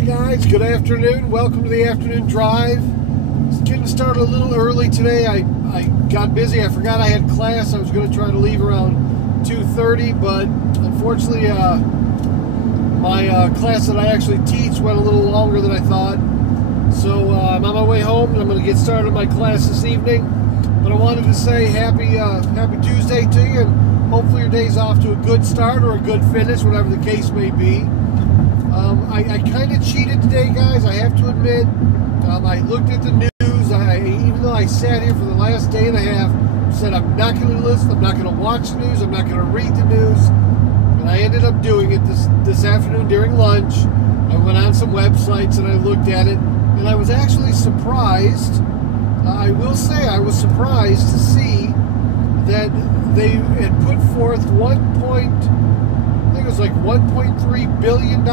Hey guys, good afternoon. Welcome to the afternoon drive. It's getting started a little early today. I got busy. I forgot I had class. I was going to try to leave around 2:30, but unfortunately my class that I actually teach went a little longer than I thought. So I'm on my way home and I'm going to get started on my class this evening. But I wanted to say happy Tuesday to you, and hopefully your day's off to a good start or a good finish, whatever the case may be. I kind of cheated today, guys. I have to admit. I looked at the news. Even though I sat here for the last day and a half, said I'm not going to listen, I'm not going to watch the news, I'm not going to read the news, and I ended up doing it this afternoon during lunch. I went on some websites and I looked at it, and I was actually surprised. I will say I was surprised to see that they had put forth $1.3 billion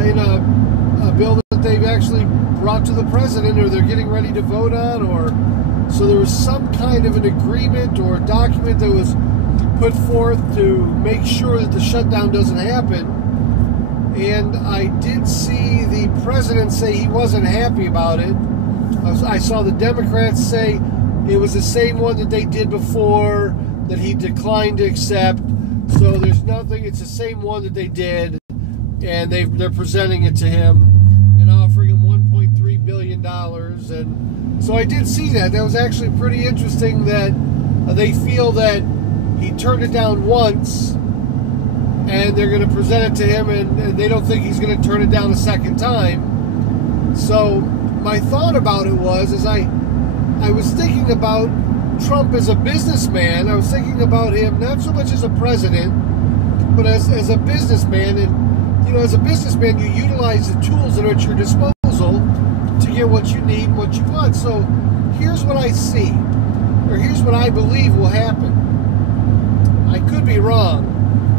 in a bill that they've actually brought to the president, or they're getting ready to vote on, or so there was some kind of an agreement or a document that was put forth to make sure that the shutdown doesn't happen. And I did see the president say he wasn't happy about it. I saw the Democrats say it was the same one that they did before that he declined to accept. So there's nothing, it's the same one that they did, and they're presenting it to him and offering him $1.3 billion. And so I did see that. That was actually pretty interesting that they feel that he turned it down once, and they're going to present it to him, and they don't think he's going to turn it down a second time. So my thought about it was, I was thinking about Trump as a businessman. I was thinking about him not so much as a president, but as a businessman. And, you know, as a businessman, you utilize the tools that are at your disposal to get what you need and what you want. So here's what I see, or here's what I believe will happen. I could be wrong,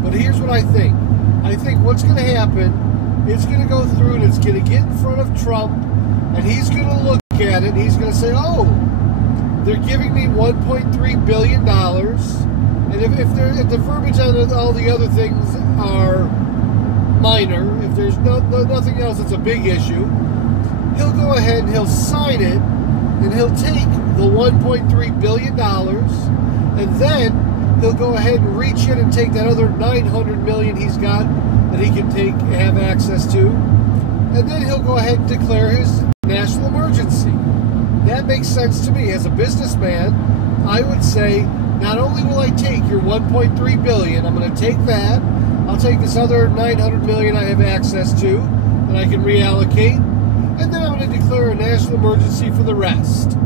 but here's what I think. I think what's going to happen, it's going to go through and it's going to get in front of Trump, and he's going to look at it and he's going to say, oh, they're giving me $1.3 billion. And if the verbiage on all the other things are minor, if there's nothing else that's a big issue, he'll go ahead and he'll sign it, and he'll take the $1.3 billion, and then he'll go ahead and reach in and take that other $900 million he's got that he can have access to, and then he'll go ahead and declare his national emergency. That makes sense to me. As a businessman, I would say, not only will I take your $1.3 billion, I'm going to take that, I'll take this other $900 million I have access to that I can reallocate, and then I'm going to declare a national emergency for the rest.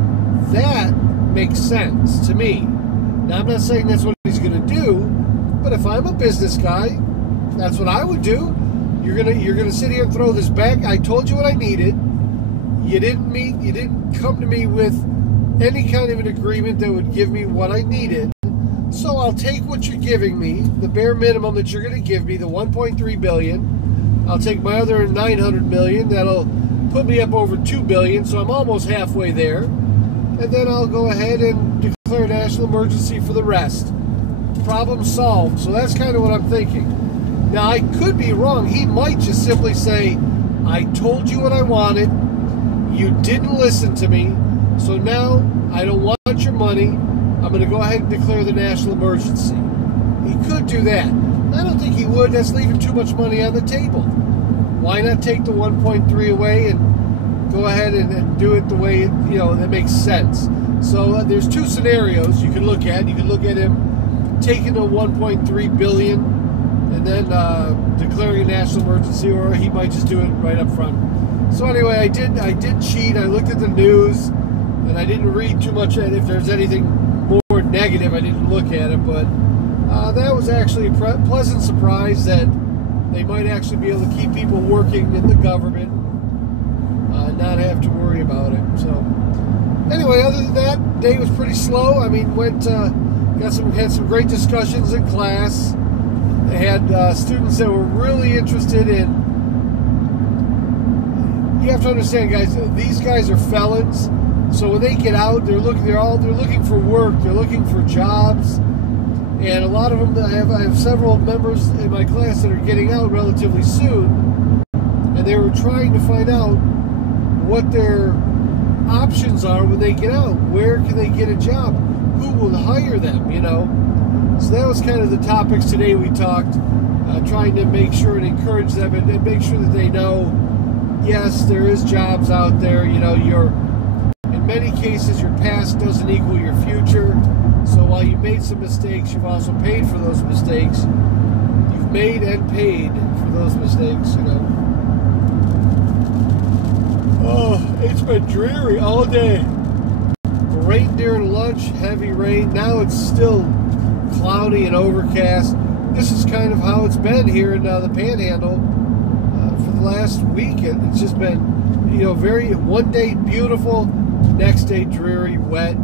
That makes sense to me. Now, I'm not saying that's what he's going to do, but if I'm a business guy, that's what I would do. You're gonna sit here and throw this back. I told you what I needed. You didn't come to me with any kind of an agreement that would give me what I needed. So I'll take what you're giving me, the bare minimum that you're going to give me, the $1.3 billion. I'll take my other $900 million. That'll put me up over $2 billion, so I'm almost halfway there. And then I'll go ahead and declare a national emergency for the rest. Problem solved. So that's kind of what I'm thinking. Now, I could be wrong. He might just simply say, I told you what I wanted. You didn't listen to me. So now I don't want your money. I'm going to go ahead and declare the national emergency. He could do that. I don't think he would. That's leaving too much money on the table. Why not take the 1.3 away and go ahead and do it the way, that makes sense. So there's two scenarios you can look at. You can look at him taking the $1.3 billion and then declaring a national emergency, or he might just do it right up front. So anyway, I did cheat. I looked at the news, and I didn't read too much. And if there's anything more negative, I didn't look at it. But that was actually a pleasant surprise that they might actually be able to keep people working in the government, not have to worry about it. So anyway, other than that, day was pretty slow. I mean, had some great discussions in class. They had students that were really interested in. You have to understand, guys. These guys are felons, so when they get out, they're looking for work. They're looking for jobs. And a lot of them, I have several members in my class that are getting out relatively soon, and they were trying to find out what their options are when they get out. Where can they get a job? Who will hire them, you know? So that was kind of the topics today we talked, trying to make sure and encourage them and make sure that they know, yes, there is jobs out there. You know, in many cases, your past doesn't equal your future. So while you made some mistakes, you've also paid for those mistakes. You've made and paid for those mistakes, you know. Oh, it's been dreary all day. Rain during lunch, heavy rain. Now it's still cloudy and overcast. This is kind of how it's been here in the Panhandle for the last week. It's just been, you know, very, one day beautiful, next day dreary, wet,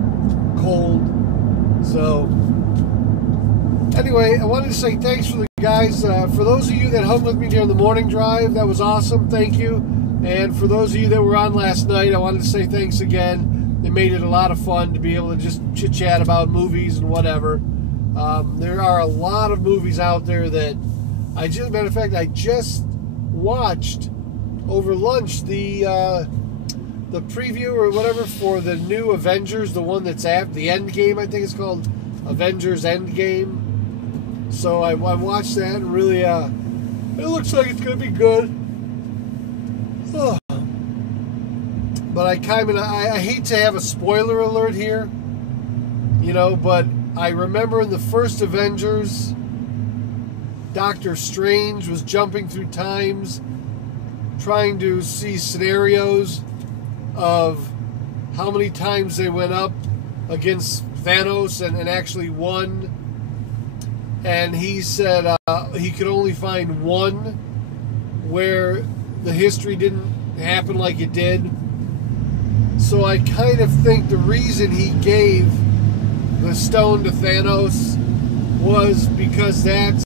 cold. So, anyway, I wanted to say thanks for the guys. For those of you that hung with me during the morning drive, that was awesome. Thank you. And for those of you that were on last night, I wanted to say thanks again. It made it a lot of fun to be able to just chit-chat about movies and whatever. There are a lot of movies out there that matter of fact, I just watched over lunch the preview or whatever for the new Avengers, the one that's at the End Game. I think it's called Avengers Endgame. So I watched that and really, it looks like it's going to be good. Oh. But I hate to have a spoiler alert here, you know, but I remember in the first Avengers, Doctor Strange was jumping through times, trying to see scenarios of how many times they went up against Thanos and actually won. And he said he could only find one where the history didn't happen like it did. So I kind of think the reason he gave the stone to Thanos was because that's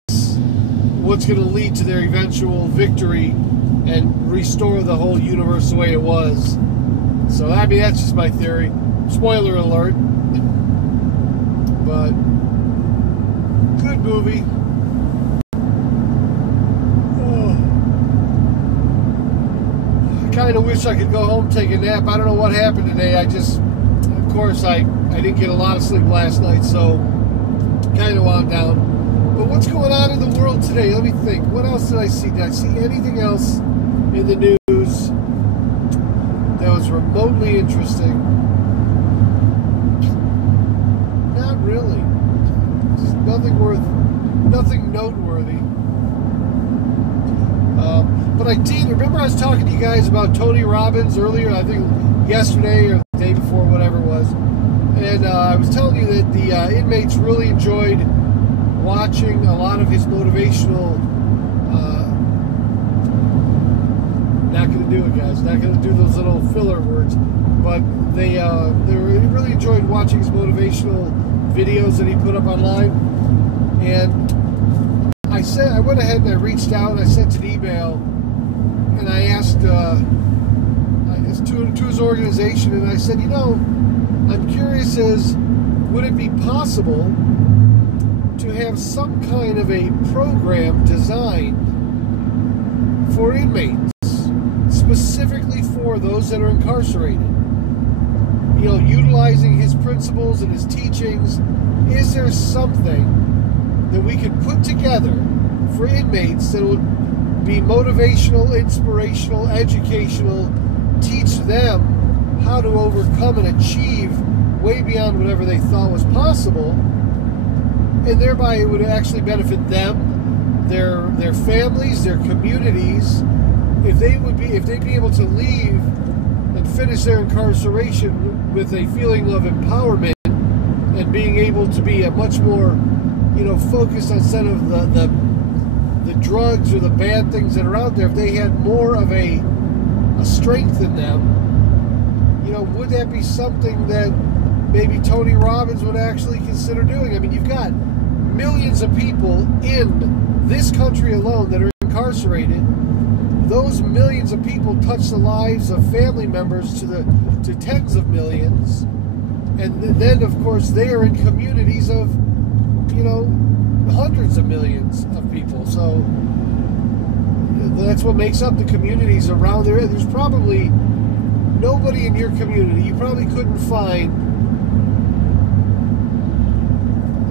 what's going to lead to their eventual victory and restore the whole universe the way it was. So, I mean, that's just my theory. Spoiler alert. But, good movie. I kind of wish I could go home, take a nap. I don't know what happened today. Of course, I didn't get a lot of sleep last night, so kind of wound down. But what's going on in the world today? Let me think. What else did I see? Did I see anything else in the news that was remotely interesting? Not really. Just nothing noteworthy. But I did. Remember I was talking to you guys about Tony Robbins earlier, I think yesterday or the day before, whatever it was. And I was telling you that the inmates really enjoyed watching a lot of his motivational, not going to do it, guys, not going to do those little filler words, but they really enjoyed watching his motivational videos that he put up online. And I went ahead and I reached out and I sent an email and I asked to his organization, and I said, you know, I'm curious would it be possible to have some kind of a program designed for inmates, specifically for those that are incarcerated? You know, utilizing his principles and his teachings. Is there something that we could put together for inmates that would be motivational, inspirational, educational, teach them how to overcome and achieve way beyond whatever they thought was possible, and thereby it would actually benefit them, their families, their communities, if they'd be able to leave and finish their incarceration with a feeling of empowerment and being able to be a much more, you know, focused instead of the drugs or the bad things that are out there. If they had more of a strength in them, you know, would that be something that maybe Tony Robbins would actually consider doing? I mean, you've got millions of people in this country alone that are incarcerated. Those millions of people touch the lives of family members to tens of millions. And then, of course, they are in communities of hundreds of millions of people. So that's what makes up the communities around there. There's probably nobody in your community. You probably couldn't find.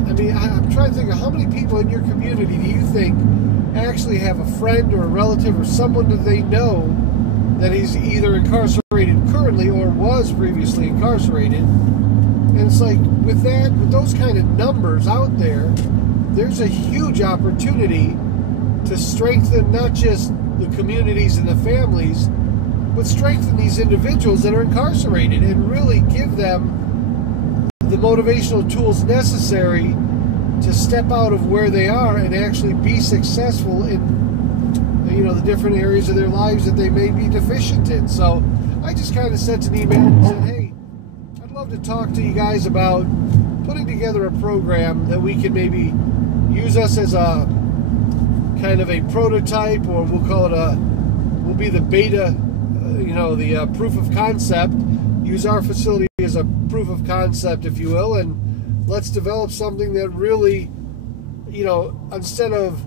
I'm trying to think of how many people in your community do you think actually have a friend or a relative or someone that they know that he's either incarcerated currently or was previously incarcerated. And it's like, with those kind of numbers out there, there's a huge opportunity to strengthen not just the communities and the families, but strengthen these individuals that are incarcerated and really give them the motivational tools necessary to step out of where they are and actually be successful in the different areas of their lives that they may be deficient in. So I just kind of sent an email and said, hey, I'd love to talk to you guys about putting together a program that we can maybe use us as a kind of a prototype, or we'll be the beta, the proof of concept. Use our facility as a proof of concept, if you will, and let's develop something that really, instead of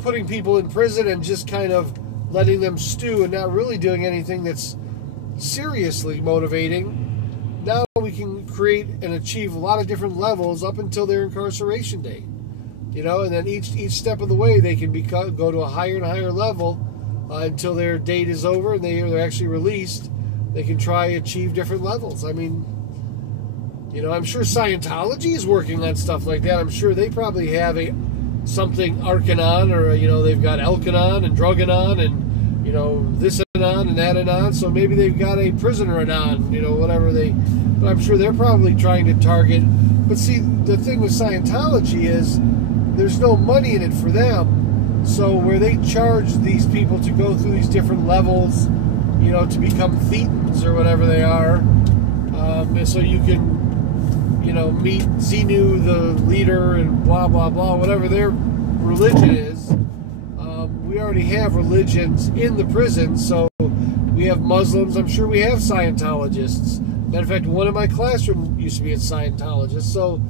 putting people in prison and just kind of letting them stew and not really doing anything that's seriously motivating, now we can create and achieve a lot of different levels up until their incarceration date. And then each step of the way they can go to a higher and higher level until their date is over and they're actually released. They can try achieve different levels. I'm sure Scientology is working on stuff like that. I'm sure they probably have something Arcanon, or they've got Elcanon and Druganon and this Anon and that Anon. So maybe they've got a prisoner Anon, whatever but I'm sure they're probably trying to target. But see, the thing with Scientology is there's no money in it for them. So where they charge these people to go through these different levels, to become thetans or whatever they are, so you can meet Xenu, the leader, and blah, blah, blah, whatever their religion is. We already have religions in the prison, so we have Muslims. I'm sure we have Scientologists. Matter of fact, one in my classroom used to be a Scientologist. So,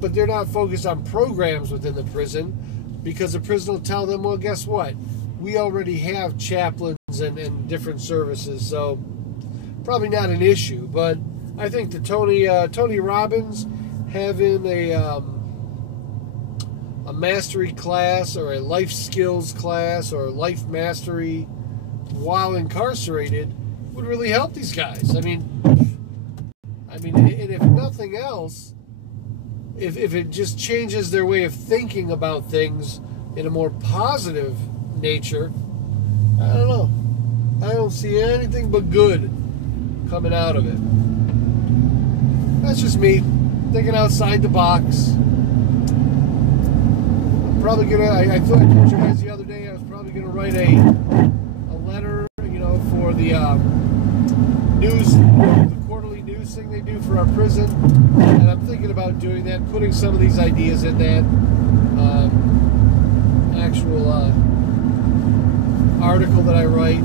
but they're not focused on programs within the prison, because the prison will tell them, well, guess what? We already have chaplains and different services, so probably not an issue. But I think the Tony Robbins having a mastery class or a life skills class or life mastery while incarcerated would really help these guys. And if nothing else, if it just changes their way of thinking about things in a more positive nature, I don't know. I don't see anything but good coming out of it. That's just me thinking outside the box. I'm probably gonna. I thought I told you guys the other day I was probably gonna write a letter, for the news, the quarterly news thing they do for our prison, and I'm thinking about doing that, putting some of these ideas in that actual article that I write.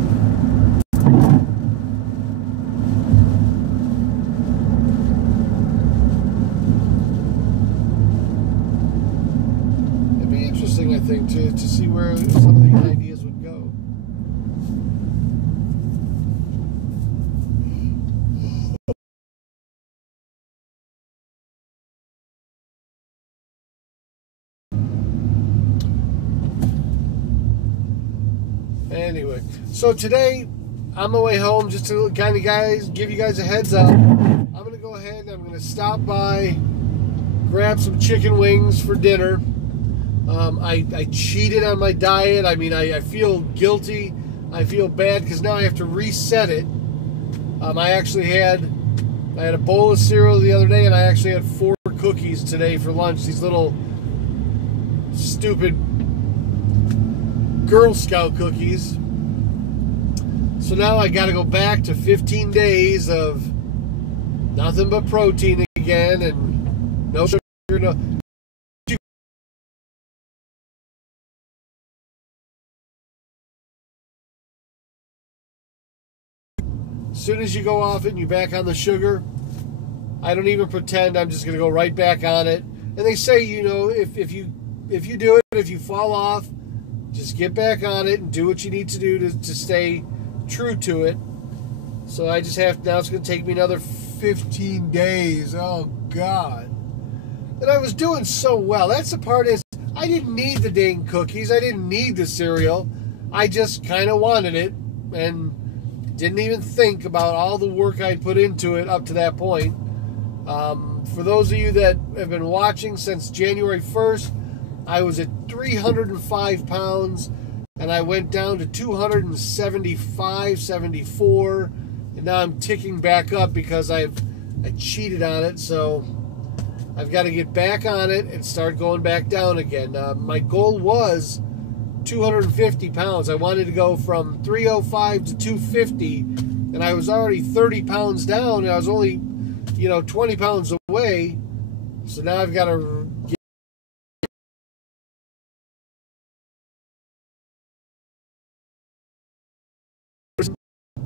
I think to see where some of these ideas would go. Anyway, so today on my way home, just to kind of give you guys a heads up, I'm going to go ahead and I'm going to stop by, grab some chicken wings for dinner. I cheated on my diet. I feel guilty. I feel bad because now I have to reset it. I had a bowl of cereal the other day, and I actually had 4 cookies today for lunch. These little stupid Girl Scout cookies. So now I got to go back to 15 days of nothing but protein again, and no sugar, no. As soon as you go off it and you're back on the sugar, I don't even pretend. I'm just going to go right back on it. And And they say, you know, if you do it, if you fall off, just get back on it and do what you need to do to stay true to it. So I just have, now it's going to take me another 15 days. Oh, God. And I was doing so well. That's the part is, I didn't need the dang cookies. I didn't need the cereal. I just kind of wanted it and didn't even think about all the work I'd put into it up to that point. For those of you that have been watching since January 1st, I was at 305 pounds, and I went down to 275, 74, and now I'm ticking back up because I cheated on it, so I've got to get back on it and start going back down again. My goal was 250 pounds. I wanted to go from 305 to 250, and I was already 30 pounds down, and I was only, 20 pounds away, so now I've got to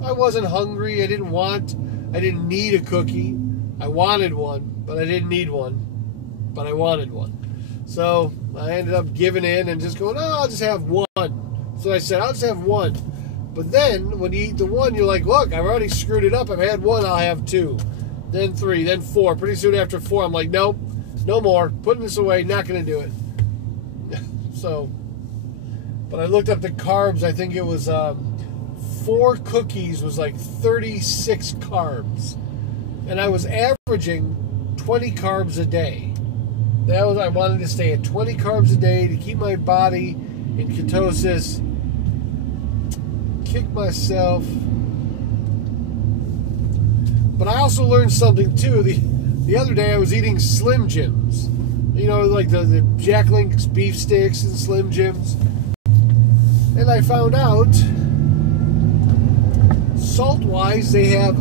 I wasn't hungry. I didn't need a cookie. I wanted one, but I didn't need one. But I wanted one. So I ended up giving in and just going, I'll just have one. So I said, I'll just have one. But then when you eat the one, you're like, look, I've already screwed it up. I've had one, I'll have two. Then three, then four. Pretty soon after four, I'm like, nope, no more. Putting this away, not going to do it. So, but I looked up the carbs. I think it was 4 cookies was like 36 carbs. And I was averaging 20 carbs a day. I wanted to stay at 20 carbs a day to keep my body in ketosis. Kick myself. But I also learned something too. The other day I was eating Slim Jims. Like the Jack Link's beef sticks and Slim Jims. And I found out, salt-wise, they have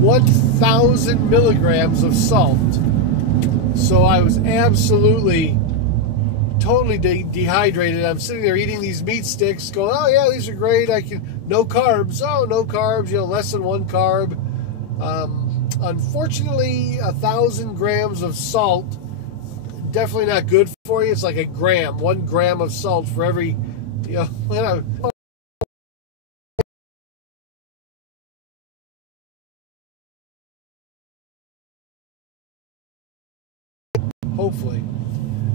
1,000 milligrams of salt. So I was absolutely, totally dehydrated. I'm sitting there eating these meat sticks, going, oh yeah, these are great. No carbs. Oh, no carbs. Less than 1 carb. Unfortunately, 1,000 grams of salt, definitely not good for you. It's like 1 gram of salt for every, hopefully.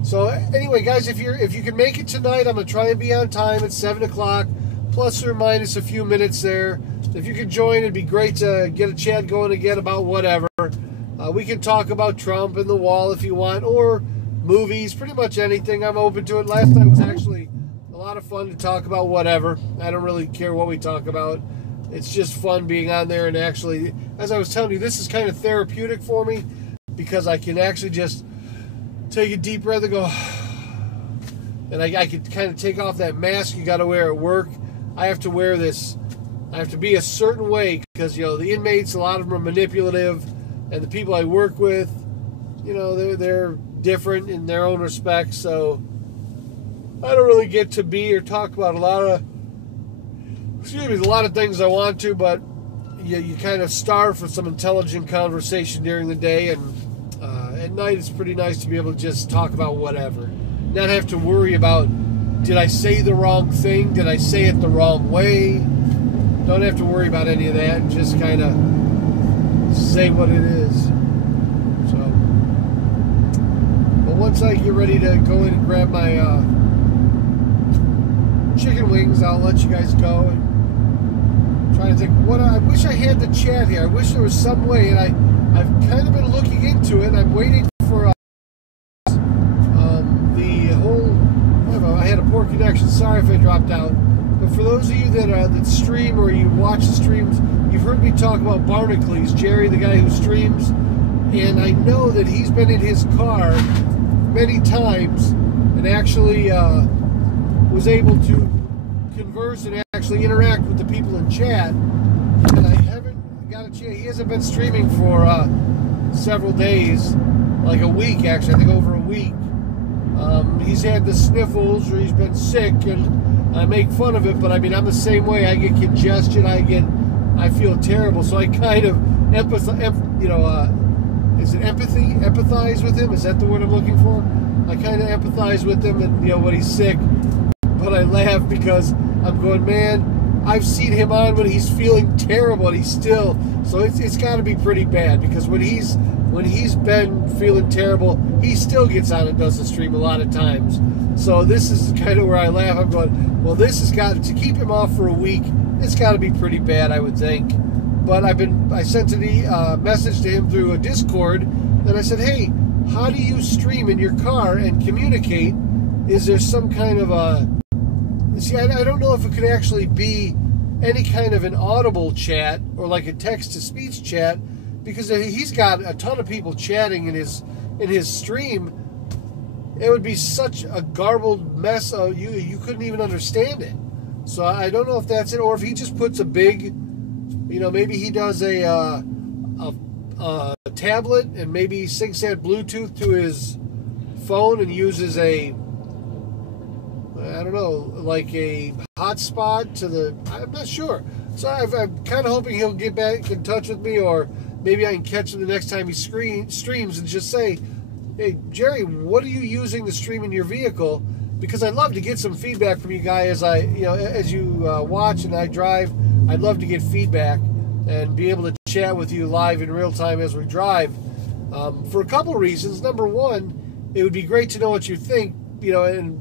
So anyway, guys, if you can make it tonight, I'm gonna try and be on time at 7 o'clock, plus or minus a few minutes there. If you could join, it'd be great to get a chat going again about whatever. We can talk about Trump and the wall if you want, or movies, pretty much anything. I'm open to it. Last night was actually a lot of fun to talk about whatever. I don't really care what we talk about. It's just fun being on there, and actually, as I was telling you, this is kind of therapeutic for me because I can actually just take a deep breath and go, and I could kind of take off that mask you got to wear at work. I have to wear this. I have to be a certain way because, the inmates, a lot of them are manipulative, and the people I work with, they're different in their own respects, so I don't really get to be or talk about a lot of things I want to, but you kind of starve for some intelligent conversation during the day, and at night it's pretty nice to be able to just talk about whatever. Not have to worry about, did I say the wrong thing? Did I say it the wrong way? Don't have to worry about any of that. Just kind of say what it is. So, but once I get ready to go in and grab my chicken wings, I'll let you guys go. And try to think, I wish I had the chat here. I wish there was some way, and I've kind of been looking into it. I'm waiting for the whole. I had a poor connection. Sorry if I dropped out. But for those of you that stream or you watch the streams, you've heard me talk about Barnacles, Jerry, the guy who streams, and I know that he's been in his car many times and actually was able to converse and actually interact with the people in chat. And I haven't got a chance. He hasn't been streaming for several days, like a week actually. I think over a week. He's had the sniffles or he's been sick, and I make fun of it, but I'm the same way. I get congestion, I feel terrible, so I kind of empathize with him. Is that the word I'm looking for? I kind of empathize with him, and when he's sick. But I laugh because I'm going, man, I've seen him on when he's feeling terrible, and he's still. So it's got to be pretty bad, because when he's been feeling terrible, he still gets on and does the stream a lot of times. So this is kind of where I laugh. I'm going, well, this has got to keep him off for a week. It's got to be pretty bad, I would think. But I sent a message to him through a Discord, and I said, hey, how do you stream in your car and communicate? Is there some kind of a... See, I don't know if it could actually be any kind of an audible chat or like a text-to-speech chat, because he's got a ton of people chatting in his stream. It would be such a garbled mess. You couldn't even understand it. So I don't know if that's it, or if he just puts a big... maybe he does a tablet, and maybe he syncs that Bluetooth to his phone and uses I don't know, like a hotspot to the... I'm not sure. So I'm kind of hoping he'll get back in touch with me, or maybe I can catch him the next time he streams and just say, hey, Jerry, what are you using to stream in your vehicle? Because I'd love to get some feedback from you guys. As you watch and I drive, I'd love to get feedback and be able to chat with you live in real time as we drive, for a couple of reasons. Number one, it would be great to know what you think, and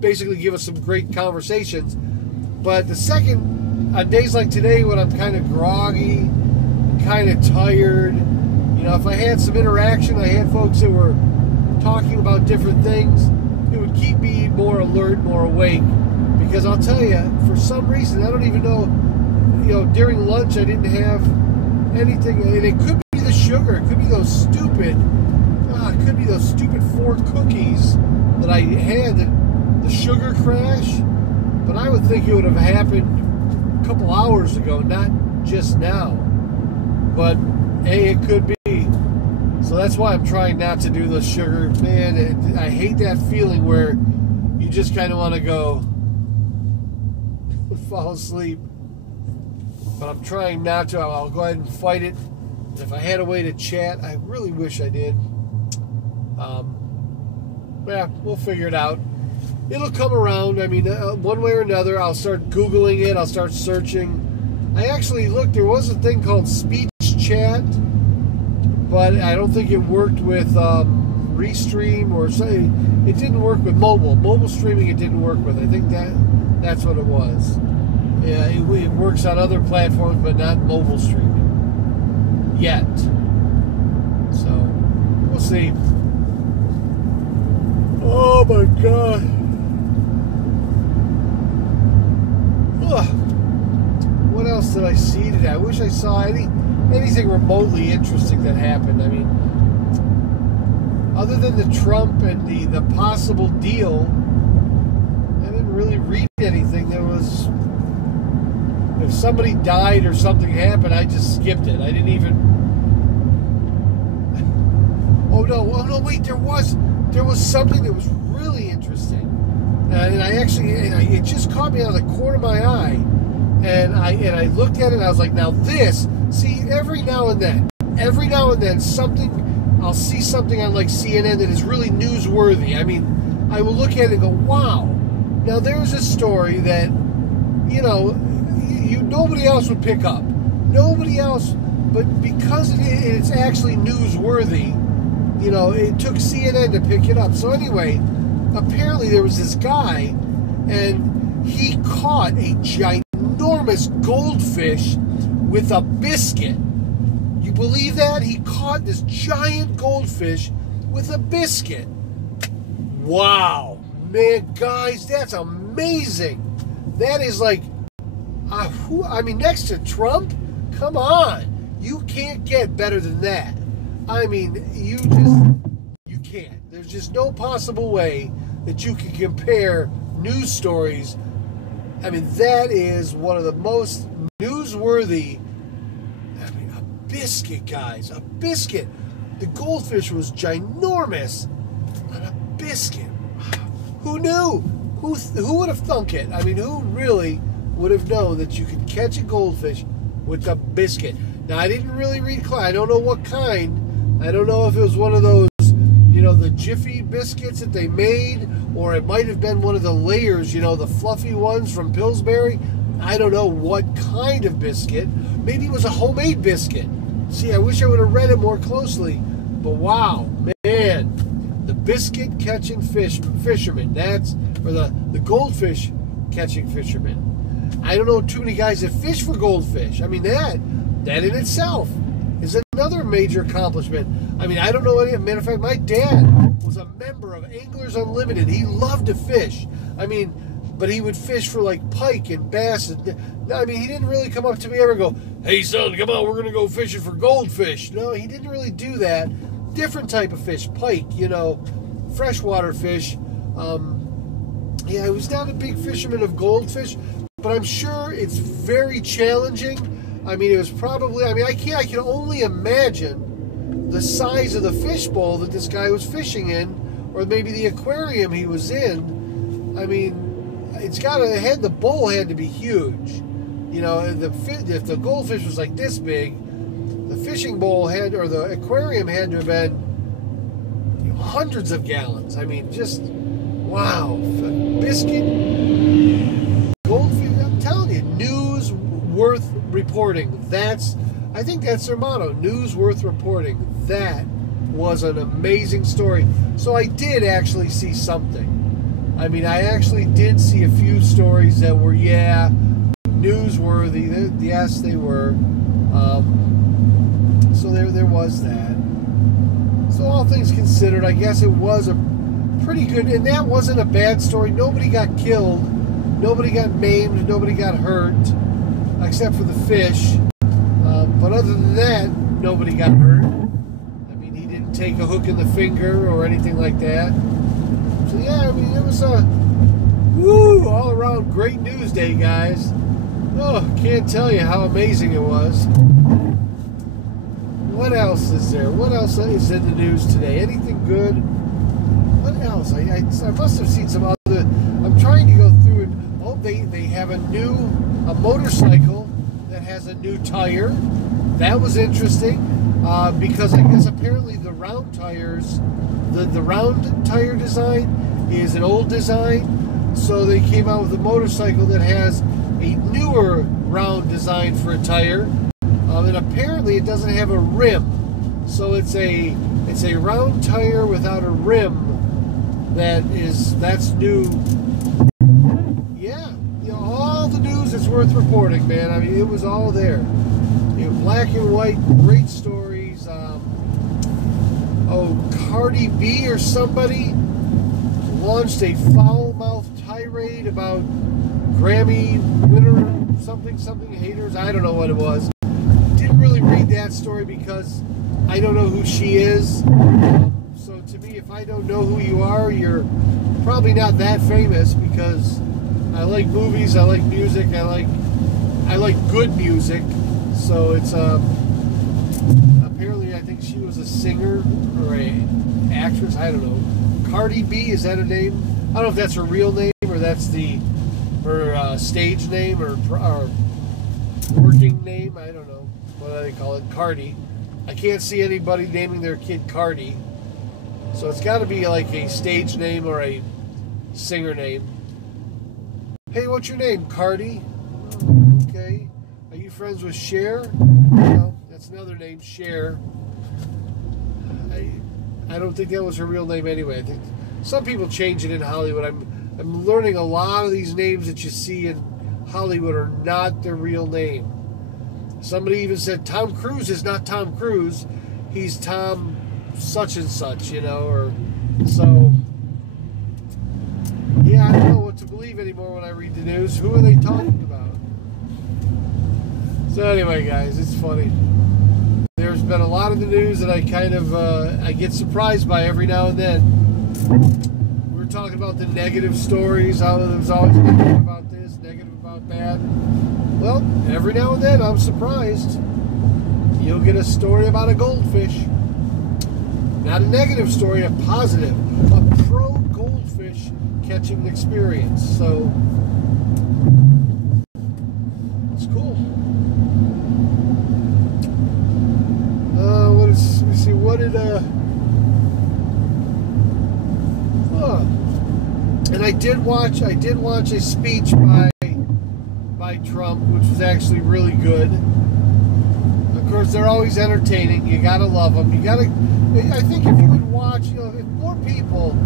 basically give us some great conversations. But the second, on days like today when I'm kind of groggy, kind of tired, if I had some interaction, I had folks that were talking about different things, it would keep me more alert, more awake. Because I'll tell you, for some reason, I don't even know, during lunch I didn't have anything, and it could be the sugar, it could be those stupid 4 cookies that I had, the sugar crash. But I would think it would have happened a couple hours ago, not just now. But hey, it could be. So that's why I'm trying not to do the sugar. Man, I hate that feeling where you just kind of want to go fall asleep. But I'm trying not to. I'll go ahead and fight it. And if I had a way to chat, I really wish I did. Yeah, we'll figure it out. It'll come around. I mean, one way or another, I'll start Googling it. I'll start searching. I actually looked. There was a thing called speech chat, but I don't think it worked with Restream or something. It didn't work with mobile streaming. It didn't work with. I think that's what it was. Yeah, it works on other platforms, but not mobile streaming yet. So we'll see. Oh my God. Ugh. What else did I see today? I wish I saw anything remotely interesting that happened. I mean, other than the Trump and the possible deal, I didn't really read anything. If somebody died or something happened, I just skipped it. I didn't even... Oh no, wait, there was something that was really interesting. And it just caught me out of the corner of my eye. And I looked at it and I was like, now this, see, every now and then I'll see something on like CNN that is really newsworthy. I mean, I will look at it and go, wow. Now there's a story that, nobody else would pick up. Nobody else, but because it's actually newsworthy, it took CNN to pick it up. So anyway, apparently there was this guy, and he caught a ginormous goldfish with a biscuit. You believe that? He caught this giant goldfish with a biscuit. Wow. Man, guys, that's amazing. That is like, next to Trump? Come on. You can't get better than that. I mean, you can't. There's just no possible way that you can compare news stories. I mean, that is one of the most newsworthy. I mean, a biscuit, guys. A biscuit. The goldfish was ginormous. And a biscuit. Who knew? Who would have thunk it? I mean, who really would have known that you could catch a goldfish with a biscuit? Now, I didn't really read. I don't know what kind. I don't know if it was one of those, you know, the Jiffy biscuits that they made, or it might have been one of the layers, you know, the fluffy ones from Pillsbury. I don't know what kind of biscuit. Maybe it was a homemade biscuit. See, I wish I would have read it more closely. But wow, man, the biscuit catching fisherman. Or the goldfish catching fisherman. I don't know too many guys that fish for goldfish. I mean, that in itself is another major accomplishment. I mean, I don't know any. Matter of fact, my dad was a member of Anglers Unlimited. He loved to fish. I mean, but he would fish for like pike and bass. I mean, he didn't really come up to me ever and go, "Hey son, come on, we're gonna go fishing for goldfish." No, he didn't really do that. Different type of fish, pike, you know, freshwater fish. Yeah, he was not a big fisherman of goldfish, but I'm sure it's very challenging. I mean, it was probably, I can only imagine the size of the fishbowl that this guy was fishing in, or maybe the aquarium he was in. I mean, the bowl had to be huge. You know, if the goldfish was like this big, the fishing bowl or the aquarium had to have been, you know, hundreds of gallons. I mean, just, wow. Biscuit, goldfish, I'm telling you, news worth reporting. I think that's their motto, news worth reporting. That was an amazing story. So I did actually see something. I mean, I actually did see a few stories that were, yeah, newsworthy. Yes, they were. So there was that. So all things considered, I guess it was a pretty good, and that wasn't a bad story. Nobody got killed, nobody got maimed, nobody got hurt, except for the fish. But other than that, nobody got hurt. I mean, he didn't take a hook in the finger or anything like that. So yeah, I mean, it was a all around great news day, guys. Oh, can't tell you how amazing it was. What else is there? What else is in the news today? Anything good? What else? I must have seen some other. I'm trying to go through it. Oh, they have a motorcycle that has a new tire. That was interesting because I guess apparently the round tires, the round tire design is an old design. So they came out with a motorcycle that has a newer round design for a tire. And apparently it doesn't have a rim. So it's a round tire without a rim. That's new. Yeah, you know, all the news is worth reporting, man. I mean, it was all there. You know, black and white, great stories. Cardi B or somebody launched a foul-mouthed tirade about Grammy winner something haters. I don't know what it was. Didn't really read that story because I don't know who she is. So to me, if I don't know who you are, you're probably not that famous, because I like movies, I like music, I like good music. So it's apparently I think she was a singer or a actress. I don't know. Cardi B, is that her name? I don't know if that's her real name or that's her stage name or working name. I don't know. What do they call it? Cardi. I can't see anybody naming their kid Cardi. So it's got to be like a stage name or a singer name. Hey, what's your name? Cardi? Oh, okay. Are you friends with Cher? No, that's another name, Cher. I don't think that was her real name anyway. I think some people change it in Hollywood. I'm learning a lot of these names that you see in Hollywood are not their real name. Somebody even said Tom Cruise is not Tom Cruise. He's Tom such and such, you know, or so. Yeah, I don't know what to believe anymore when I read the news. Who are they talking about? So anyway, guys, it's funny. There's been a lot of the news that I kind of I get surprised by every now and then. We're talking about the negative stories, how there's always negative about this, negative about that. Well, every now and then I'm surprised. You'll get a story about a goldfish. Not a negative story, a positive, a pro-goldfish catching experience. So, it's cool. Let me see, what did, did watch a speech by Trump, which was actually really good. Of course, they're always entertaining. You gotta love them. I think if you would watch, if more people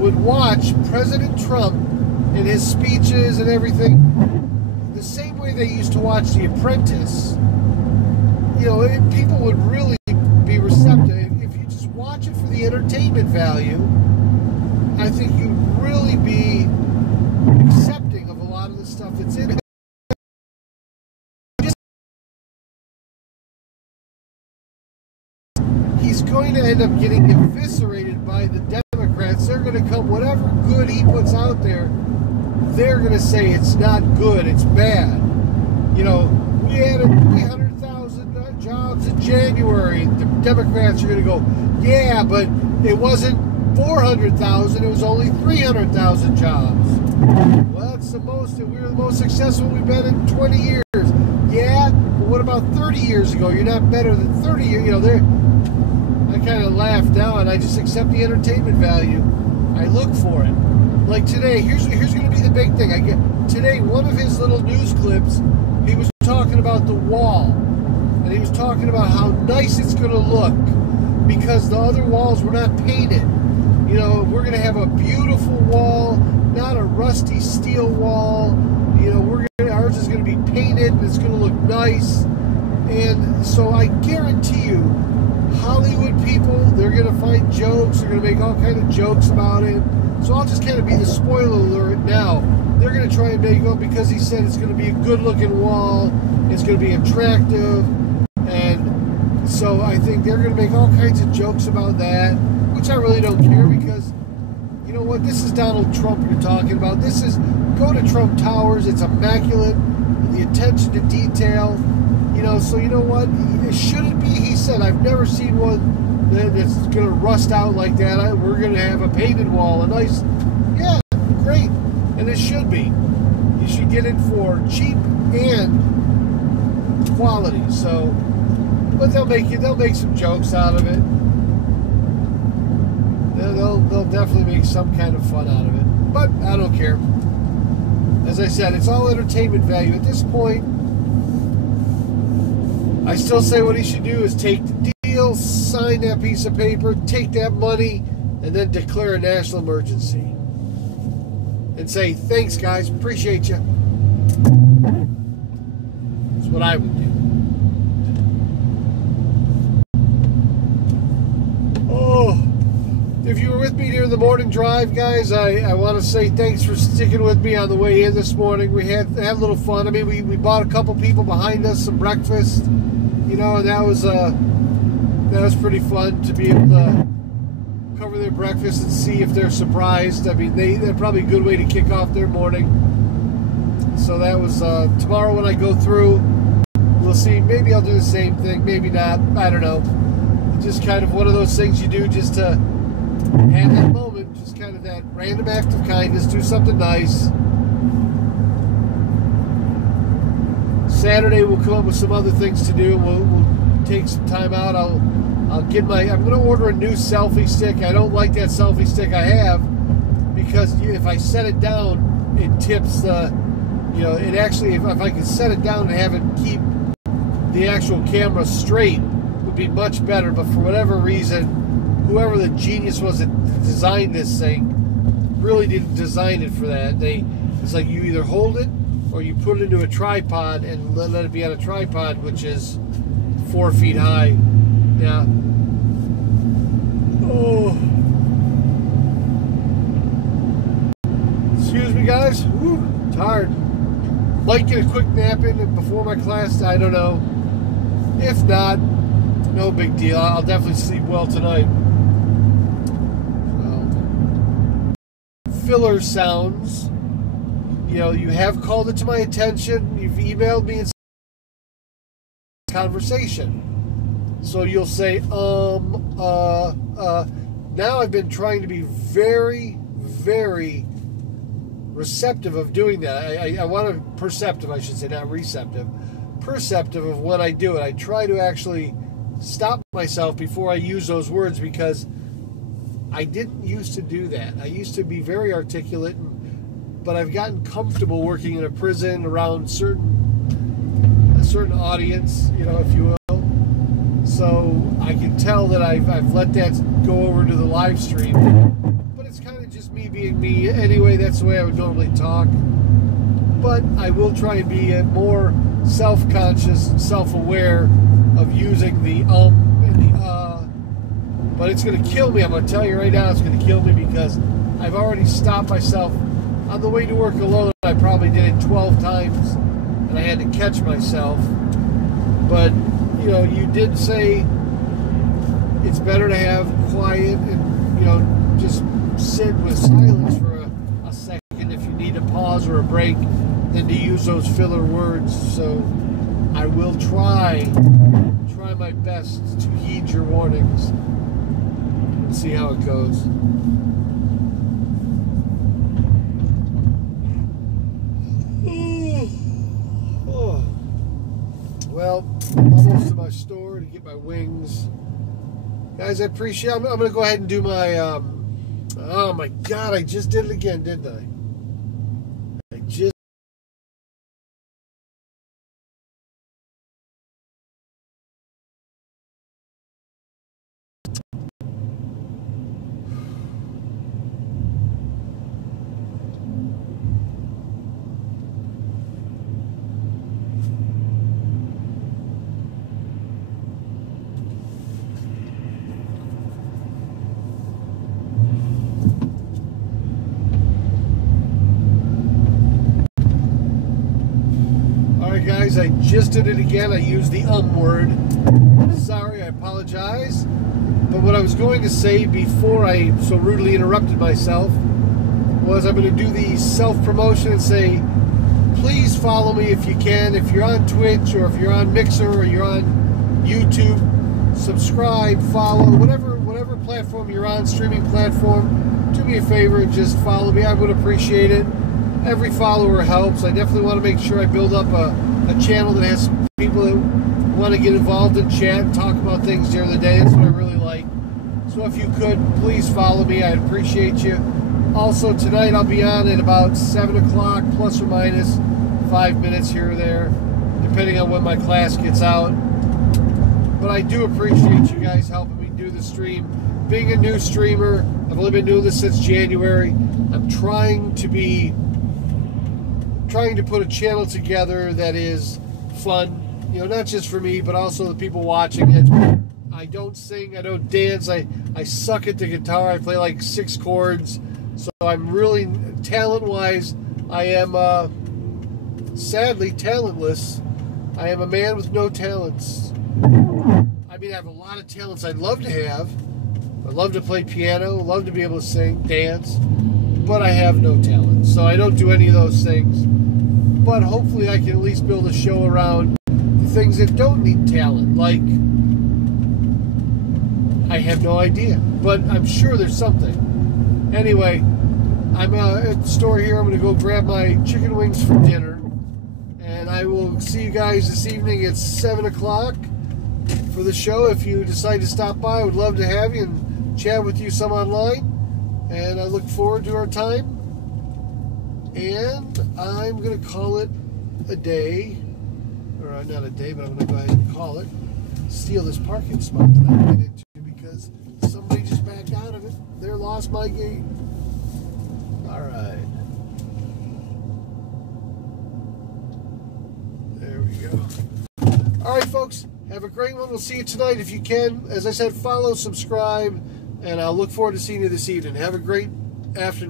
would watch President Trump and his speeches and everything, the same way they used to watch The Apprentice, people would really be receptive. If you just watch it for the entertainment value, I think you'd really be accepting of a lot of the stuff that's in it. He's going to end up getting eviscerated by the Democrats. They're going to come, whatever good he puts out there, they're going to say it's not good, it's bad. We added 300,000 jobs in January. The Democrats are going to go, yeah, but it wasn't 400,000, it was only 300,000 jobs. Well, that's we were the most successful we've been in 20 years. Yeah, but what about 30 years ago? You're not better than 30 years. I kind of laugh now, and I just accept the entertainment value. I look for it. Like today, here's going to be the big thing. Today, one of his little news clips, he was talking about the wall, and he was talking about how nice it's going to look because the other walls were not painted. We're going to have a beautiful wall, not a rusty steel wall. Ours is going to be painted, and it's going to look nice. And so I guarantee you, Hollywood people, they're going to find jokes. They're going to make all kind of jokes about it. So I'll just kind of be the spoiler alert now. They're going to try and make it because he said it's going to be a good-looking wall. It's going to be attractive. And so I think they're going to make all kinds of jokes about that, which I really don't care because, you know what, this is Donald Trump you're talking about. Go to Trump Towers. It's immaculate. The attention to detail. So you know what? Should it be? He said, I've never seen one that's going to rust out like that. We're going to have a painted wall, a nice, yeah, great. And it should be. You should get it for cheap and quality. So, but they'll make some jokes out of it. They'll definitely make some kind of fun out of it. But I don't care. As I said, it's all entertainment value. At this point, I still say what he should do is take the deal, sign that piece of paper, take that money, and then declare a national emergency. And say, thanks, guys, appreciate you. That's what I would do. Oh, if you were with me during the morning drive, guys, I want to say thanks for sticking with me on the way in this morning. We had a little fun. I mean, we bought a couple people behind us some breakfast. And that was pretty fun to be able to cover their breakfast and see if they're surprised. I mean, they're probably a good way to kick off their morning. So that was tomorrow when I go through, we'll see. Maybe I'll do the same thing, maybe not. I don't know. Just kind of one of those things you do just to have that moment, just kind of that random act of kindness, do something nice. Saturday we'll come up with some other things to do. We'll take some time out. I'm going to order a new selfie stick. I don't like that selfie stick I have because if I set it down, it tips the, it actually, if I could set it down and have it keep the actual camera straight would be much better. But for whatever reason, whoever the genius was that designed this thing really didn't design it for that. It's like you either hold it or you put it into a tripod and let it be on a tripod, which is 4 feet high. Yeah. Oh. Excuse me, guys. Woo, tired. Might get a quick nap in before my class. I don't know. If not, no big deal. I'll definitely sleep well tonight. Filler sounds. You have called it to my attention. You've emailed me and conversation. So you'll say, now I've been trying to be very, very receptive of doing that. I want to, perceptive, I should say, not receptive. Perceptive of when I do it. I try to actually stop myself before I use those words because I didn't used to do that. I used to be very articulate and but I've gotten comfortable working in a prison around a certain audience, you know, if you will. So I can tell that I've let that go over to the live stream. But it's kind of just me being me. Anyway, that's the way I would normally talk. But I will try and be more self-conscious and self-aware of using the and the But it's going to kill me. I'm going to tell you right now, it's going to kill me because I've already stopped myself. On the way to work alone, I probably did it 12 times, and I had to catch myself. But you know, you did say it's better to have quiet and, you know, just sit with silence for a second if you need a pause or a break than to use those filler words. So I will try my best to heed your warnings and see how it goes. Well, I'm almost to my store to get my wings. Guys, I appreciate it. I'm going to go ahead and do my, oh my God, I just did it again, didn't I? I just guys, I just did it again. I used the word. Sorry, I apologize. But what I was going to say before I so rudely interrupted myself was I'm going to do the self-promotion and say, please follow me if you can. If you're on Twitch or if you're on Mixer or you're on YouTube, subscribe, follow, whatever platform you're on, streaming platform, do me a favor and just follow me. I would appreciate it. Every follower helps. I definitely want to make sure I build up a channel that has people that want to get involved in chat and talk about things during the day. That's what I really like. So if you could, please follow me. I'd appreciate you. Also, tonight I'll be on at about 7 o'clock, plus or minus 5 minutes here or there, depending on when my class gets out. But I do appreciate you guys helping me do the stream. Being a new streamer, I've only been doing this since January. I'm trying to put a channel together that is fun, you know, not just for me, but also the people watching it. I don't sing, I don't dance, I suck at the guitar, I play like 6 chords, so I'm really, talent-wise, I am, sadly, talentless. I am a man with no talents. I mean, I have a lot of talents I'd love to have. I love to play piano, love to be able to sing, dance, but I have no talent, so I don't do any of those things. But hopefully I can at least build a show around the things that don't need talent, like, I have no idea, but I'm sure there's something. Anyway, I'm at the store here. I'm going to go grab my chicken wings for dinner, and I will see you guys this evening at 7 o'clock for the show. If you decide to stop by, I would love to have you and chat with you some online, and I look forward to our time. And I'm going to call it a day, or not a day, but I'm going to go ahead and call it. Steal this parking spot that I get into because somebody just backed out of it. They lost my gate. All right. There we go. All right, folks. Have a great one. We'll see you tonight if you can. As I said, follow, subscribe, and I'll look forward to seeing you this evening. Have a great afternoon.